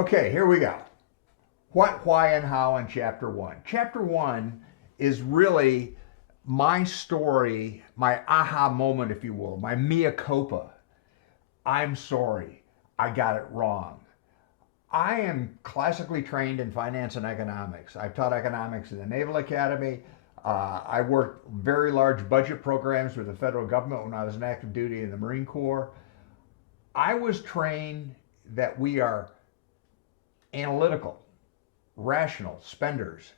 Okay, here we go. What, why, and how in chapter one. Chapter one is really my story, my aha moment, if you will, my mea culpa. I'm sorry, I got it wrong. I am classically trained in finance and economics. I've taught economics in the Naval Academy. I worked very large budget programs with the federal government when I was in active duty in the Marine Corps. I was trained that we are analytical, rational spenders,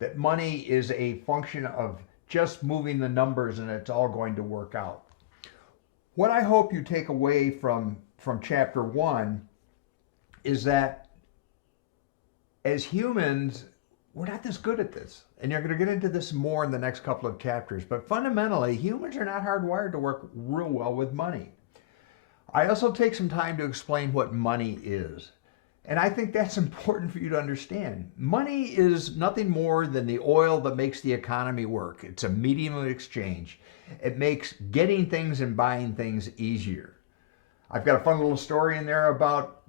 that money is a function of just moving the numbers and it's all going to work out. What I hope you take away from chapter one is that as humans, we're not this good at this. And you're going to get into this more in the next couple of chapters. But fundamentally, humans are not hardwired to work real well with money. I also take some time to explain what money is. And I think that's important for you to understand. Money is nothing more than the oil that makes the economy work. It's a medium of exchange. It makes getting things and buying things easier. I've got a fun little story in there about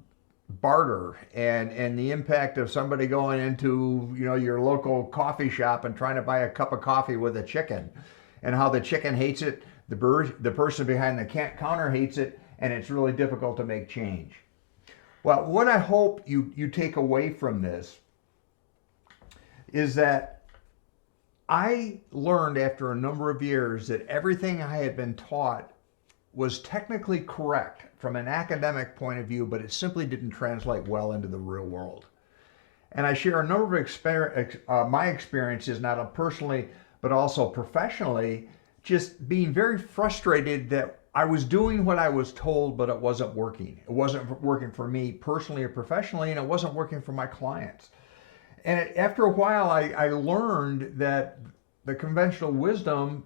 barter and the impact of somebody going into your local coffee shop and trying to buy a cup of coffee with a chicken, and how the chicken hates it, the person behind the counter hates it, and it's really difficult to make change. Well, what I hope you take away from this is that I learned after a number of years that everything I had been taught was technically correct from an academic point of view, but it simply didn't translate well into the real world. And I share a number of my experiences, not only personally, but also professionally, just being very frustrated that I was doing what I was told, but it wasn't working. It wasn't working for me personally or professionally, and it wasn't working for my clients. And after a while, I learned that the conventional wisdom,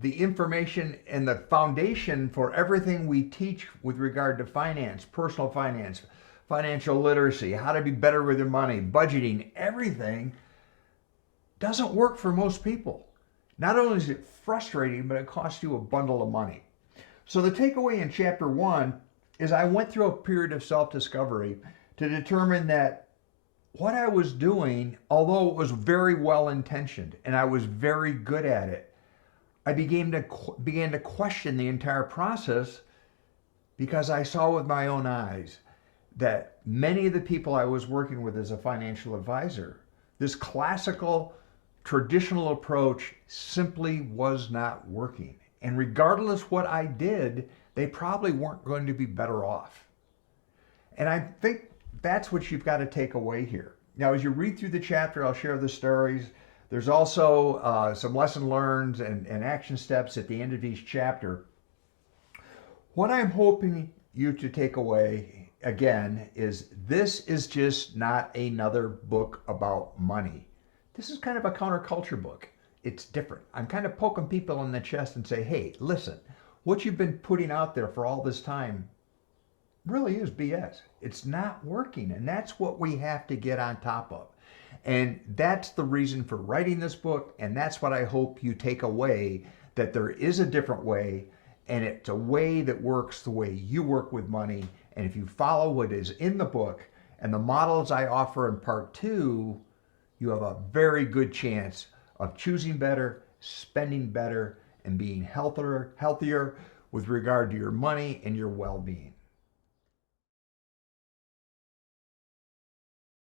the information and the foundation for everything we teach with regard to finance, personal finance, financial literacy, how to be better with your money, budgeting, everything doesn't work for most people. Not only is it frustrating, but it costs you a bundle of money. So the takeaway in chapter one is I went through a period of self-discovery to determine that what I was doing, although it was very well intentioned and I was very good at it, I began to question the entire process, because I saw with my own eyes that many of the people I was working with as a financial advisor, this classical, traditional approach simply was not working. And regardless what I did, they probably weren't going to be better off. And I think that's what you've got to take away here. Now, as you read through the chapter, I'll share the stories. There's also some lesson learned and action steps at the end of each chapter. What I'm hoping you to take away, again, is this is just not another book about money. This is kind of a counterculture book. It's different. I'm kind of poking people in the chest and say, hey, listen, what you've been putting out there for all this time really is BS. It's not working, and that's what we have to get on top of. And that's the reason for writing this book, and that's what I hope you take away, that there is a different way, and it's a way that works the way you work with money. And if you follow what is in the book and the models I offer in part two, you have a very good chance of choosing better, spending better, and being healthier with regard to your money and your well-being.